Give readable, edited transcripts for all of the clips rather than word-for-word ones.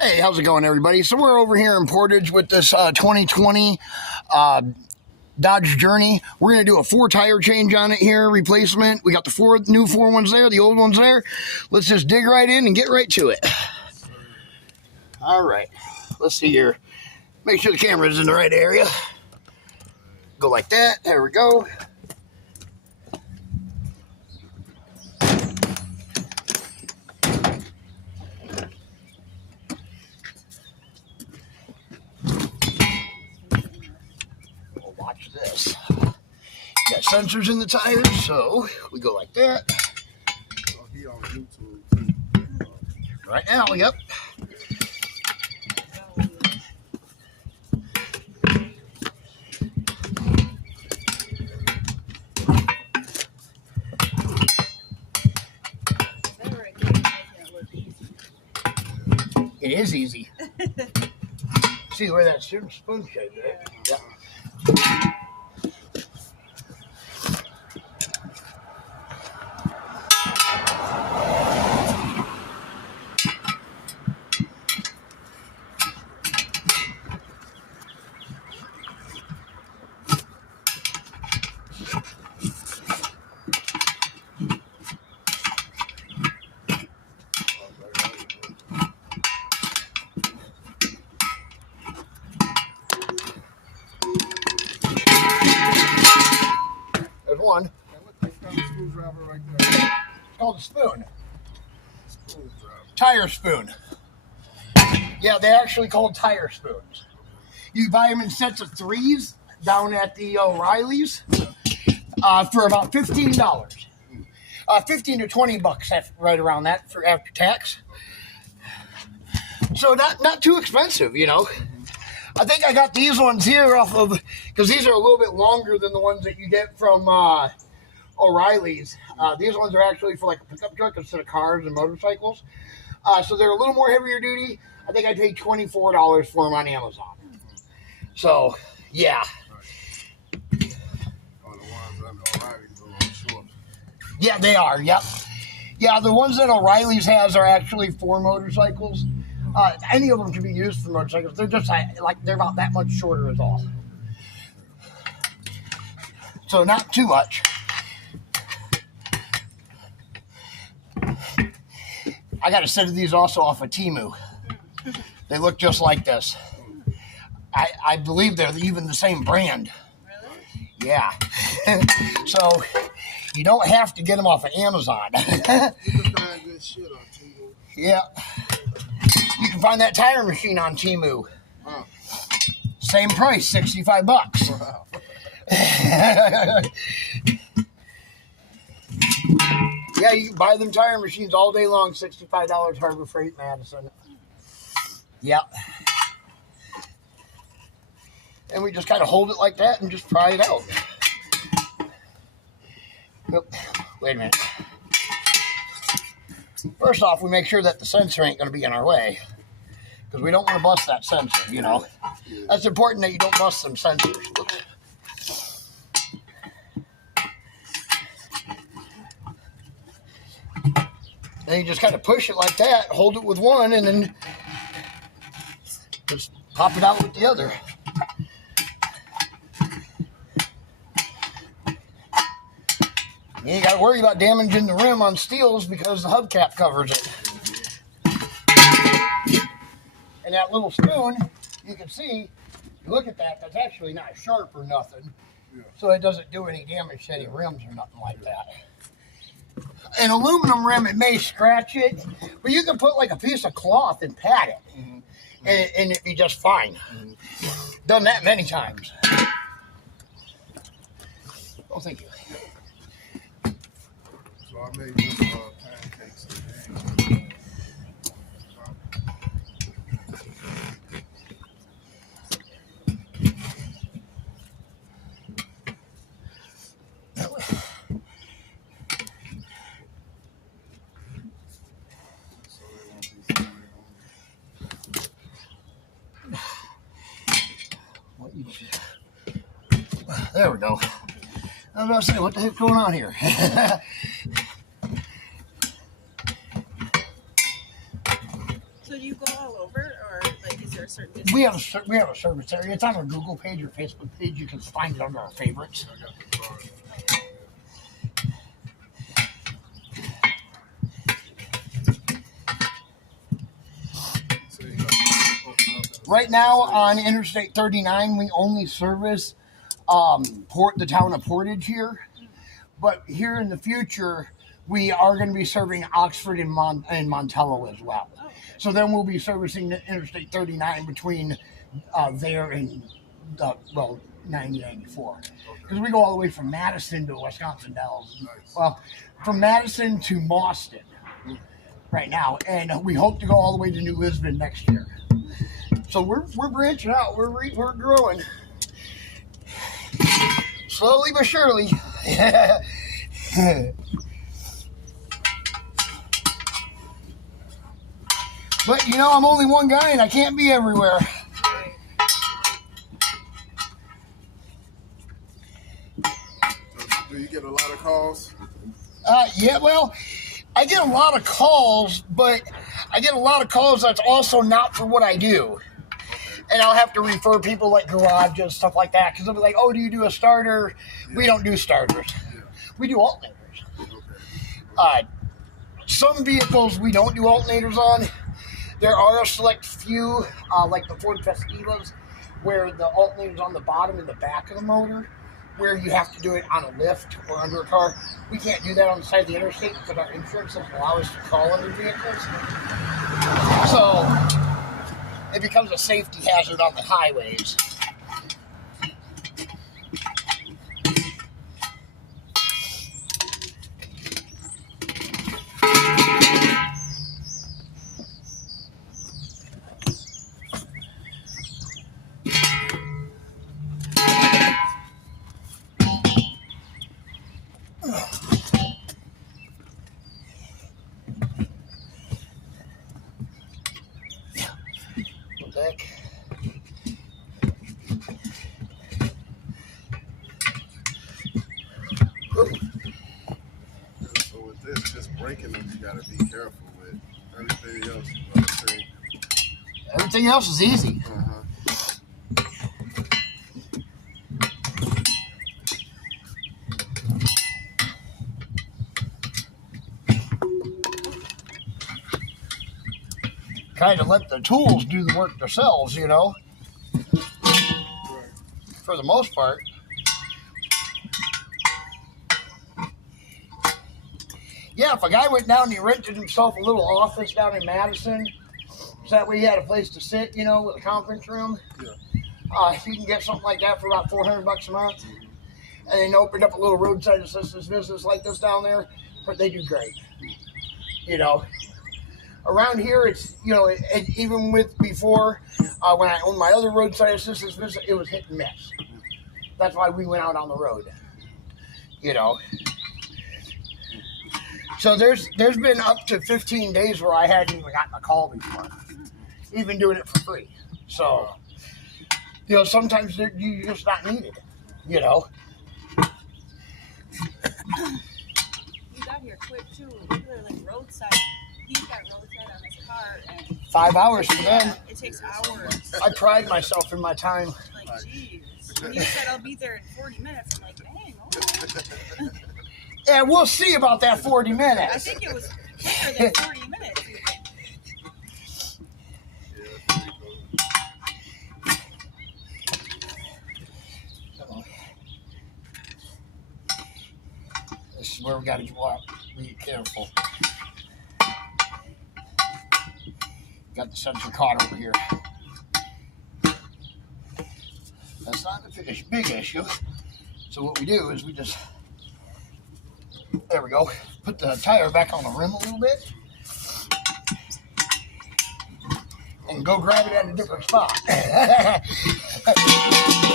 Hey, how's it going, everybody? So we're over here in Portage with this 2020 Dodge Journey. We're going to do a 4-tire change on it here, replacement. We got the new four ones there, the old ones there. Let's just dig right in and get right to it. All right, let's see here. Make sure the camera's in the right area. Go like that. There we go. Watch this. Got sensors in the tires, so we go like that. Right now, yep. It is easy. See where that certain spoon shape is? Yeah. There's one. Right there. It's called a spoon. Tire spoon. Yeah, they're actually called tire spoons. You buy them in sets of 3s down at the O'Reilly's for about $15. 15 to 20 bucks, right around that for after tax. So not too expensive, you know. I think I got these ones here off of, because these are a little bit longer than the ones that you get from O'Reilly's. These ones are actually for like a pickup truck instead of cars and motorcycles. So they're a little more heavier duty. I think I paid $24 for them on Amazon. So, yeah. Yeah, they are, yep. Yeah, the ones that O'Reilly's has are actually for motorcycles. Any of them can be used for motorcycles. They're just like they're about that much shorter is all. So not too much. I got a set of these also off of Temu. They look just like this. I believe they're even the same brand. Really? Yeah. So you don't have to get them off of Amazon. You can find good shit on Temu. Yeah. You can find that tire machine on Temu. Wow. Same price, $65. Wow. Yeah, you can buy them tire machines all day long, $65 Harbor Freight, Madison. Yep. And we just kind of hold it like that and just pry it out. Nope. Wait a minute. First off, we make sure that the sensor ain't going to be in our way, because we don't want to bust that sensor, you know. That's important that you don't bust some sensors. Oops. Then you just kind of push it like that, hold it with one, and then just pop it out with the other. You ain't got to worry about damaging the rim on steels because the hubcap covers it. And that little spoon, you can see, you look at that, that's actually not sharp or nothing. Yeah. So it doesn't do any damage to any rims or nothing like that. An aluminum rim, it may scratch it, but you can put like a piece of cloth and pat it, and it'd be just fine. Done that many times. Oh, thank you. So I made this pancakes today. There we go. I was about to say, what the heck's going on here? So you go all over. over, or like is there a certain distance? We have a service area. It's on our Google page or Facebook page. You can find it under our favorites. I got the card. So you got to open up in Right now on Interstate 39, we only service the town of Portage here. But here in the future, we are going to be serving Oxford and Montello as well. Oh, okay. So then we'll be servicing the Interstate 39 between there and 9094. Because we go all the way from Madison to Wisconsin Dells. Nice. Well, from Madison to Boston right now, and we hope to go all the way to New Lisbon next year. So we're branching out. We're growing slowly but surely. But you know, I'm only one guy and I can't be everywhere. Do you get a lot of calls? Yeah, well, I get a lot of calls, but I get a lot of calls that's also not for what I do. And I'll have to refer people like garages, stuff like that, because they'll be like, oh, do you do a starter? We don't do starters. We do alternators. Some vehicles we don't do alternators on. There are a select few, like the Ford Festivas, where the alternator's on the bottom and the back of the motor, where you have to do it on a lift or under a car. We can't do that on the side of the interstate because our insurance doesn't allow us to call under vehicles. So it becomes a safety hazard on the highways. So with this, just breaking them, you got to be careful with. Everything else, you know, Everything else is easy. Kind of let the tools do the work themselves, you know, for the most part. Yeah, if a guy went down and he rented himself a little office down in Madison, so that way he had a place to sit, you know, with a conference room. You can get something like that for about $400 a month. And then opened up a little roadside assistance business like this down there, but they do great. You know, around here, it's, you know, even with before, when I owned my other roadside assistance business, it was hit and miss. That's why we went out on the road, you know. So there's been up to 15 days where I hadn't even gotten a call before, even doing it for free. So, you know, sometimes you're just not needed, you know. You got here quick too. We were like roadside. He's got roadside on his car, and 5 hours for them. it takes hours. I pride myself in my time. Like, jeez. When you said I'll be there in 40 minutes, I'm like, dang, okay. Yeah, we'll see about that 40 I minutes. think it was quicker than 40 minutes. This is where we got to be careful. Got the sensor caught over here. That's not the big issue. So what we do is we just, there we go, put the tire back on the rim a little bit and go grab it at a different spot. So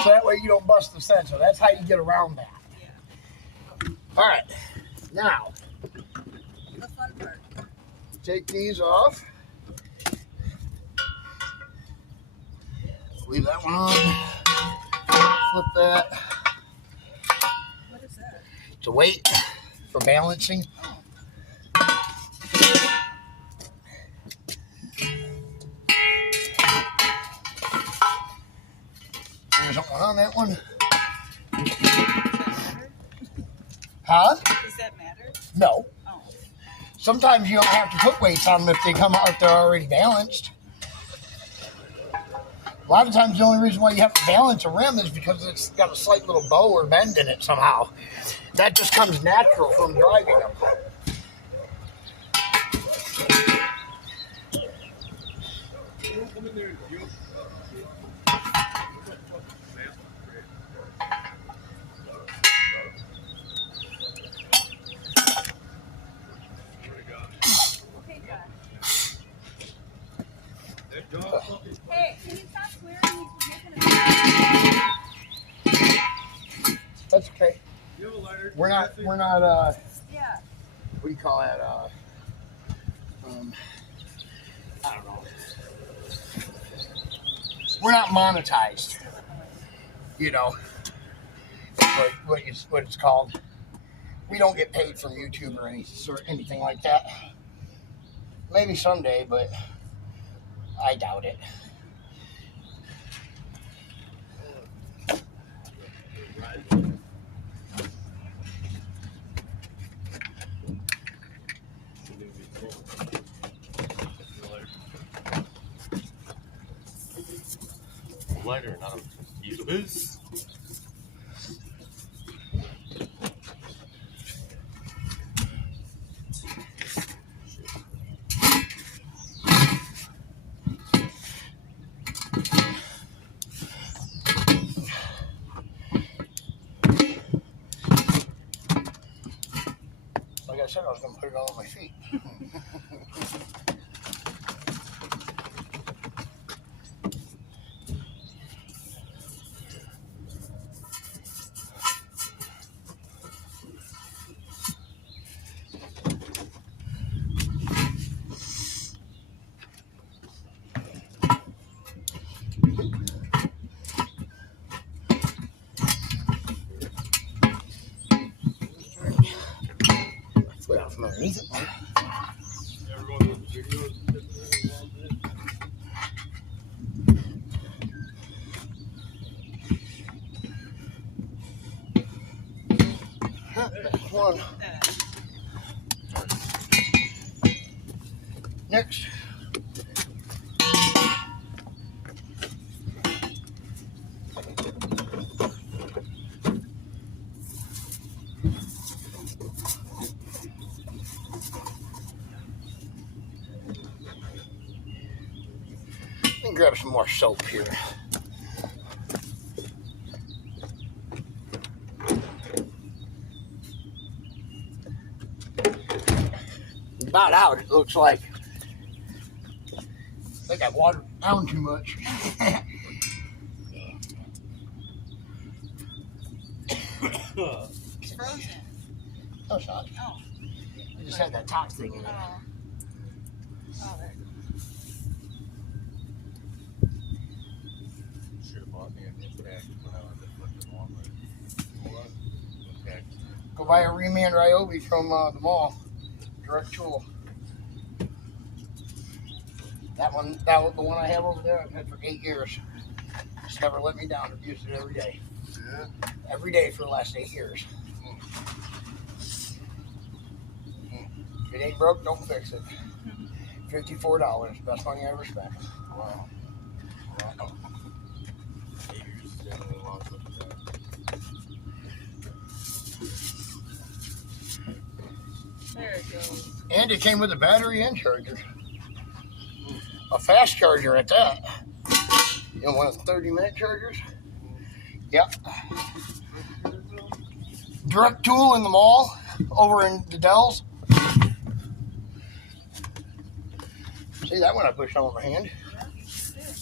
that way you don't bust the sensor. That's how you get around that. All right, now The fun part. take these off. Leave that one on. Flip that. What is that? It's a weight for balancing. There's something on that one. Does that matter? Huh? Does that matter? No. Oh. Sometimes you don't have to put weights on them if they come out if they're already balanced. A lot of times the only reason why you have to balance a rim is because it's got a slight little bow or bend in it somehow. That just comes natural from driving them. Hey, can you stop swearing? He's making a That's okay. We're not, Yeah. what do you call that? I don't know. We're not monetized. You know, what it's called. We don't get paid from YouTube or anything like that. Maybe someday, but I doubt it. Lighter, not a use this. Like I said, I was going to put it all on my feet. Foot out from underneath it. Next one. Next. And grab some more soap here. About out, it looks like. I think I watered down too much. It's frozen. No, it's not. Oh. I just had that top thing in it. Oh. Oh, there. Should have bought me a new pack when I was at fucking Walmart. Okay. Go buy a Remand Ryobi from the mall. Direct tool. The one I have over there, I've had for 8 years. It's never let me down. I've used it every day. Yeah. Every day for the last 8 years. If it ain't broke, don't fix it. $54. Best money I ever spent. Wow. Wow. 8 years is definitely a long time. There it goes. And it came with a battery and charger. A fast charger at that. You know, one of the 30-minute chargers? Yep. Direct tool in the mall over in the Dells. See that one I pushed on with my hand? Yeah, you sure did.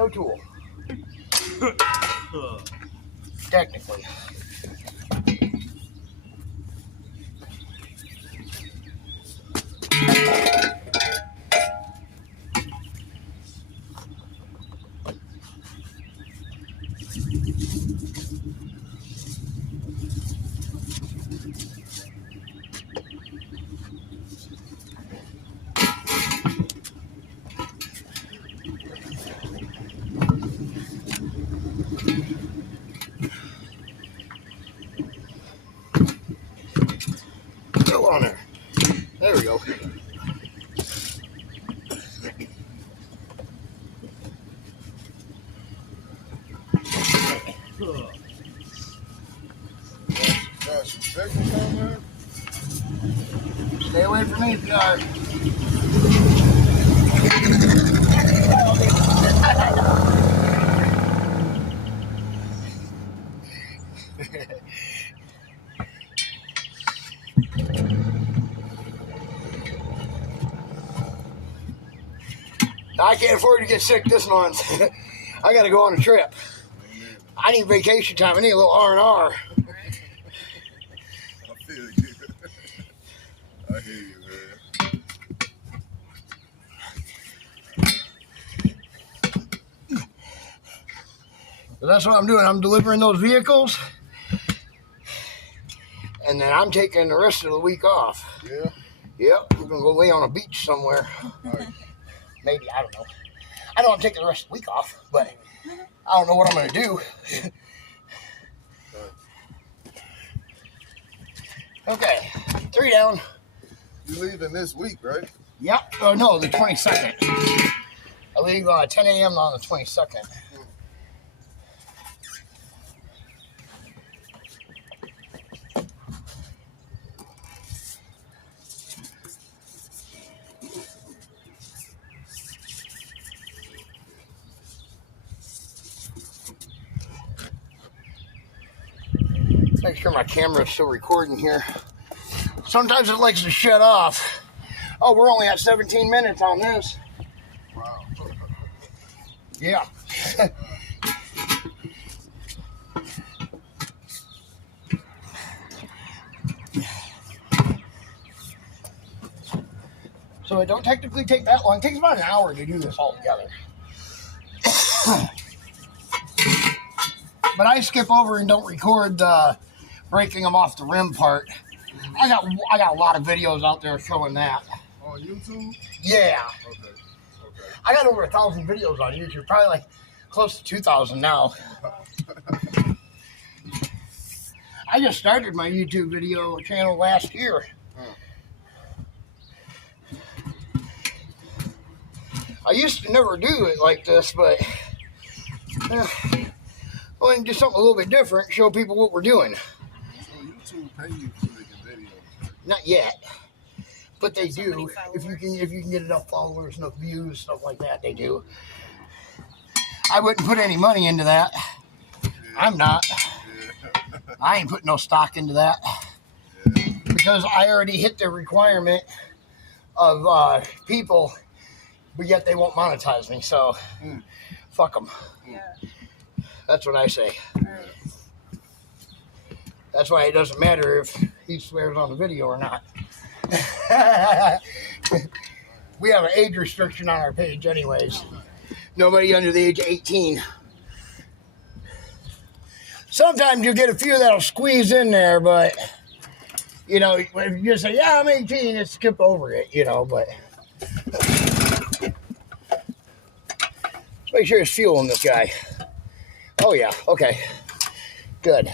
No tool. Technically. Go on there. There we go. Got some signals on there? Stay away from me, PR. I can't afford to get sick this month. I got to go on a trip. I need vacation time. I need a little R&R. I feel you. I hear you, man. So that's what I'm doing. I'm delivering those vehicles. And then I'm taking the rest of the week off. Yeah? Yep. I'm going to go lay on a beach somewhere. Nice. Maybe. I don't know. I know I'm taking the rest of the week off, but I don't know what I'm going to do. Okay. 3 down. You leaving this week, right? Yep. Oh, no, the 22nd. I leave 10 a.m. on the 22nd. Make sure my camera's still recording here. Sometimes it likes to shut off. Oh, we're only at 17 minutes on this. Wow. Yeah. So it don't technically take that long. It takes about an hour to do this all together. But I skip over and don't record the breaking them off the rim part. I got a lot of videos out there showing that. On YouTube? Yeah. Okay. I got over 1,000 videos on YouTube, probably like close to 2,000 now. I just started my YouTube video channel last year. I used to never do it like this, but well, do something a little bit different, show people what we're doing. So YouTube pay you for making videos? Not yet, but they So do. many If you followers. can get enough followers, enough views, stuff like that, they do. I wouldn't put any money into that. Yeah. I'm not. Yeah. I ain't putting no stock into that Yeah. because I already hit the requirement of people, but yet they won't monetize me. So fuck them. Yeah. That's what I say. Right. That's why it doesn't matter if he swears on the video or not. We have an age restriction on our page anyways. Nobody under the age of 18. Sometimes you get a few that'll squeeze in there, but, you know, if you just say, yeah, I'm 18, just skip over it, you know, but. Let's make sure there's fuel in this guy. Oh, yeah, okay. Good.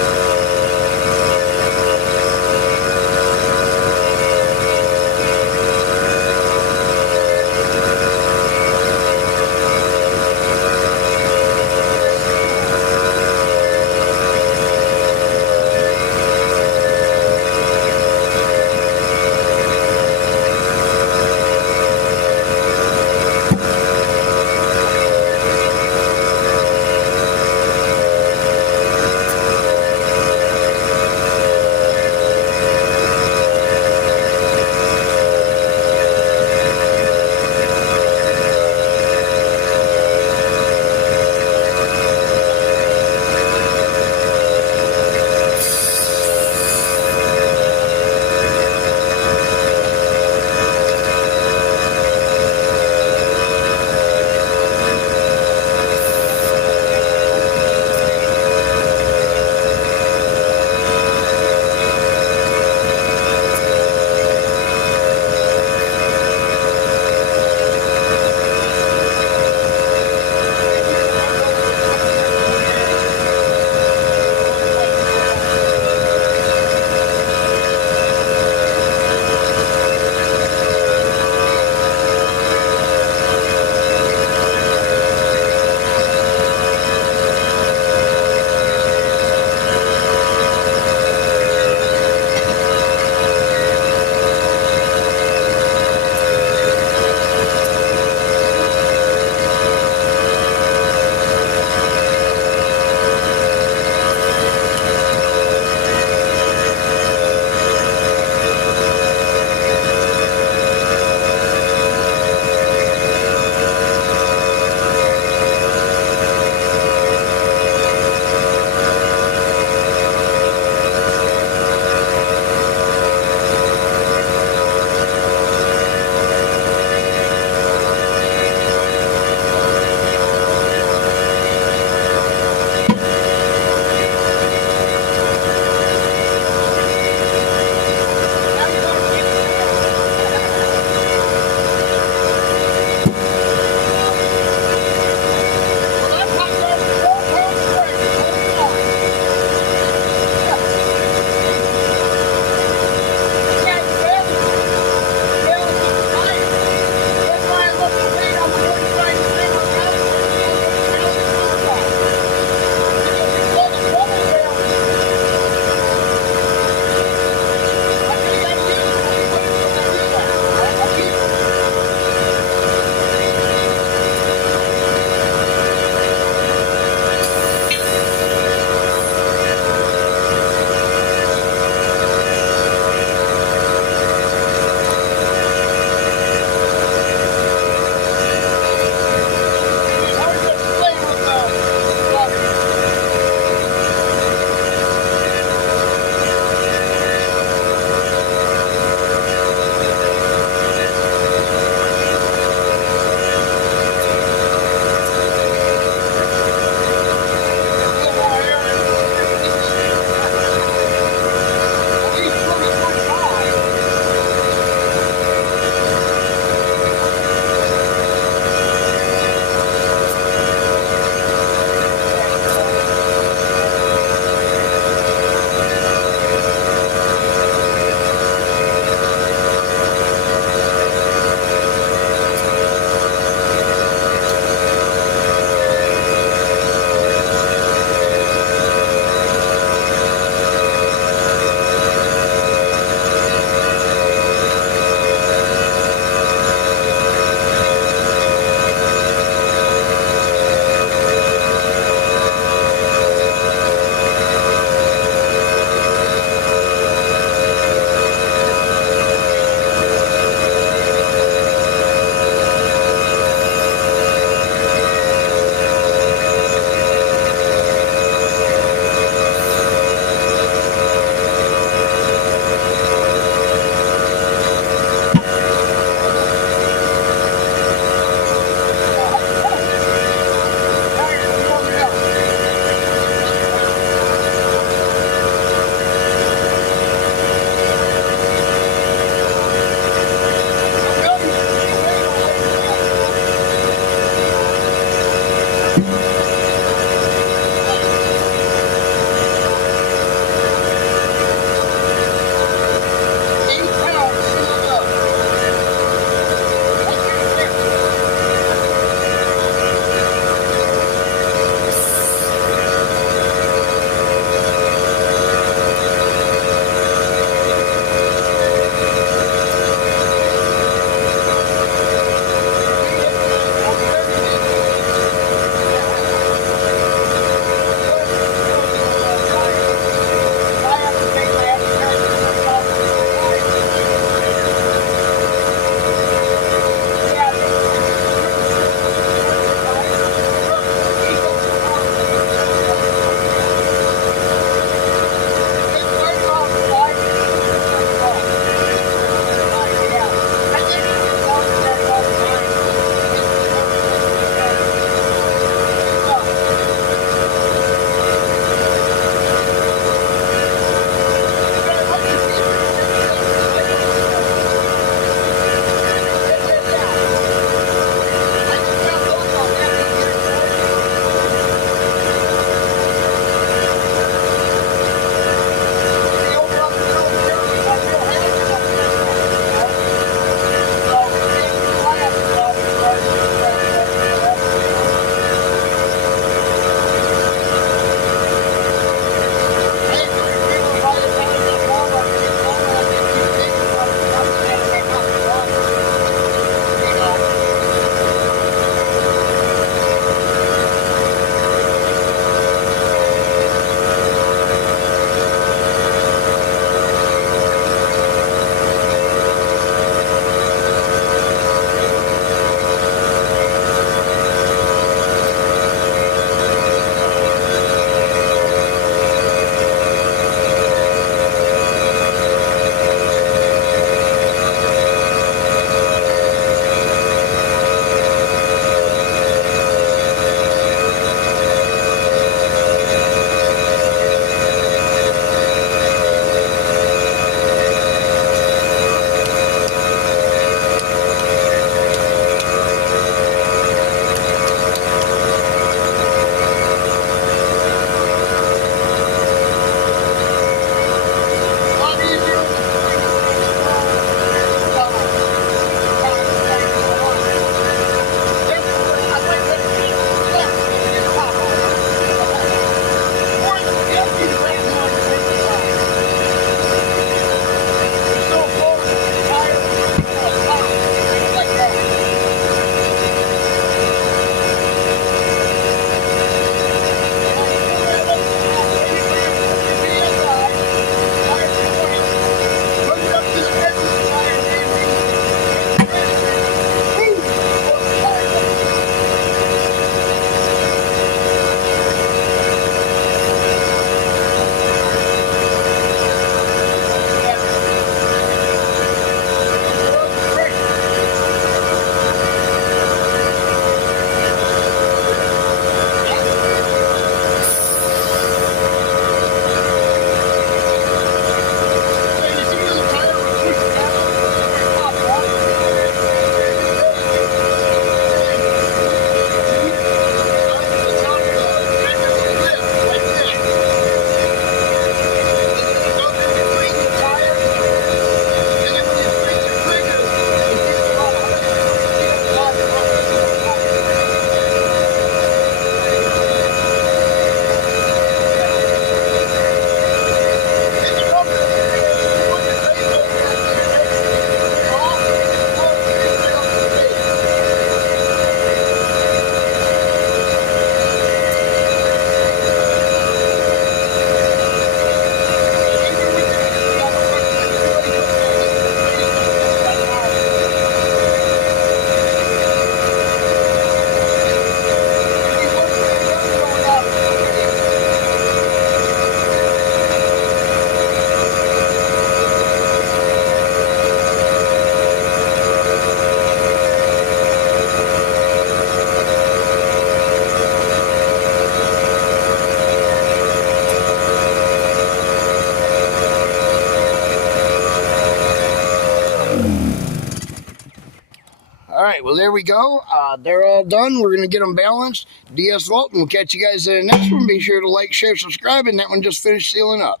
right, well, there we go. They're all done. We're going to get them balanced. DS Vault, and we'll catch you guys in the next one. Be sure to like, share, subscribe, and that one just finished sealing up.